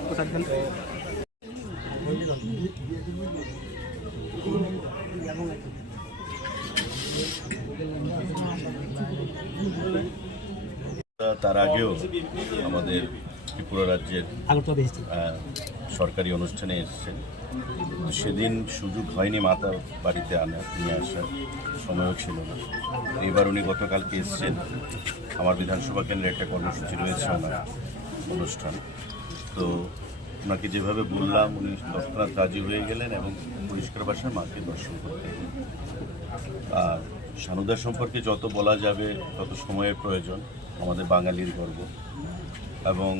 একটু থাকবেন। তার আগেও আমাদের ত্রিপুরা রাজ্যের সরকারি অনুষ্ঠানে এসেছেন, সেদিন সুযোগ হয়নি মাতার বাড়িতে নিয়ে আসার, সময়ও ছিল না। এবার উনি গতকালকে এসেছেন। আমার বিধানসভা কেন্দ্রে একটা কর্মসূচি রয়েছে ওনার অনুষ্ঠান, তো ওনাকে যেভাবে বললাম উনি তৎক্ষণাৎ রাজি হয়ে গেলেন এবং পরিষ্কার ভাষায় মাকে দর্শন করতে গেলেন। আর সানুদা সম্পর্কে যত বলা যাবে তত সময়ের প্রয়োজন, আমাদের বাঙালির গর্ব। এবং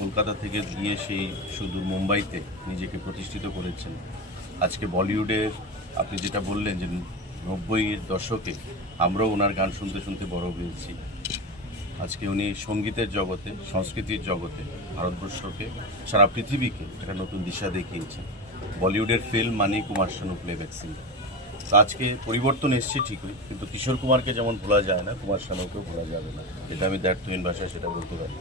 কলকাতা থেকে গিয়ে সেই সুদূর মুম্বাইতে নিজেকে প্রতিষ্ঠিত করেছেন। আজকে বলিউডের আপনি যেটা বললেন যে 90-এর দশকে আমরাও ওনার গান শুনতে শুনতে বড় হয়েছি। আজকে উনি সঙ্গীতের জগতে, সংস্কৃতির জগতে ভারতবর্ষকে, সারা পৃথিবীকে একটা নতুন দিশা দেখিয়েছেন। বলিউডের ফিল্ম মানে কুমার শানু প্লেব্যাক সিঙ্গার। তো আজকে পরিবর্তন এসছে ঠিকই, কিন্তু কিশোর কুমারকে যেমন ভোলা যায় না, কুমার শানুকেও ভোলা যাবে না। এটা আমি দ্ব্যর্থহীন ভাষায় সেটা বলতে পারি।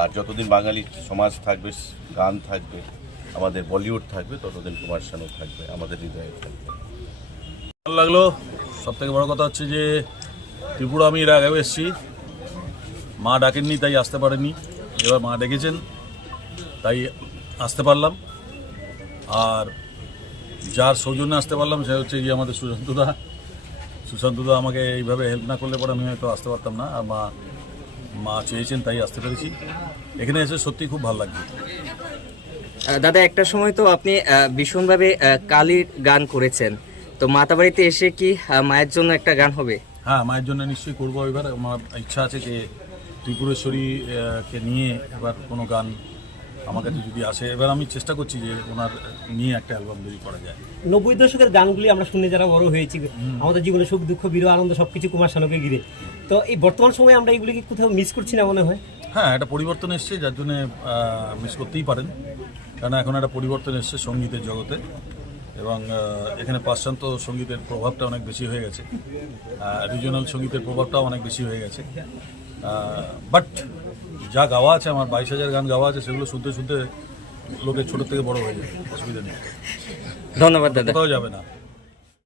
আর যতদিন বাঙালি সমাজ থাকবে, গান থাকবে, আমাদের বলিউড থাকবে, ততদিন কুমার শানু থাকবে, আমাদের হৃদয়ে থাকবে। ভালো লাগলো। সবথেকে বড় কথা হচ্ছে যে ত্রিপুরা আমি এর আগেও এসেছি, মা ডাকেননি তাই আসতে পারেনি, এবার মা ডেকেছেন তাই আসতে পারলাম। আর যার সৌজন্যে আসতে পারলাম সে হচ্ছে গিয়ে আমাদের সুশান্তদা আমাকে এইভাবে হেল্প না করলে পরে আমি হয়তো আসতে পারতাম না। আর মা চেয়েছেন তাই আসতে পেরেছি। এখানে এসে সত্যি খুব ভালো লাগছে। দাদা, একটা সময় তো আপনি ভীষণভাবে কালীর গান করেছেন, তো মাতাবাড়িতে এসে কি মায়ের জন্য একটা গান হবে? হ্যাঁ, মায়ের জন্য নিশ্চয়ই করবো। এবার আমার ইচ্ছা আছে যে ত্রিপুরেশ্বরীকে নিয়ে এবার কোনো গান আমার কাছে যদি আসে, এবার আমি চেষ্টা করছি যে ওনার নিয়ে একটা অ্যালবাম তৈরি করা যায়। 90 দশকের গানগুলি আমরা শুনে যারা বড় হয়েছি, আমাদের জীবনে সুখ দুঃখ বিরহ আনন্দ সবকিছু কুমার শানুকে ঘিরে, তো এই বর্তমান সময়ে আমরা এইগুলিকে কোথাও মিস করছি না মনে হয়? হ্যাঁ, একটা পরিবর্তন এসছে, যার জন্য মিস করতেই পারেন, কারণ এখন একটা পরিবর্তন এসছে সঙ্গীতের জগতে এবং এখানে পাশ্চাত্য সঙ্গীতের প্রভাবটা অনেক বেশি হয়ে গেছে, রিজিওনাল সঙ্গীতের প্রভাবটাও অনেক বেশি হয়ে গেছে। বাট যা গাওয়া আছে, আমার 22,000 গান গাওয়া আছে, সেগুলো শুনতে শুনতে লোকের ছোটো থেকে বড় হয়ে যায়, অসুবিধা নেই। ধন্যবাদ দাদা। কোথাও যাবে না।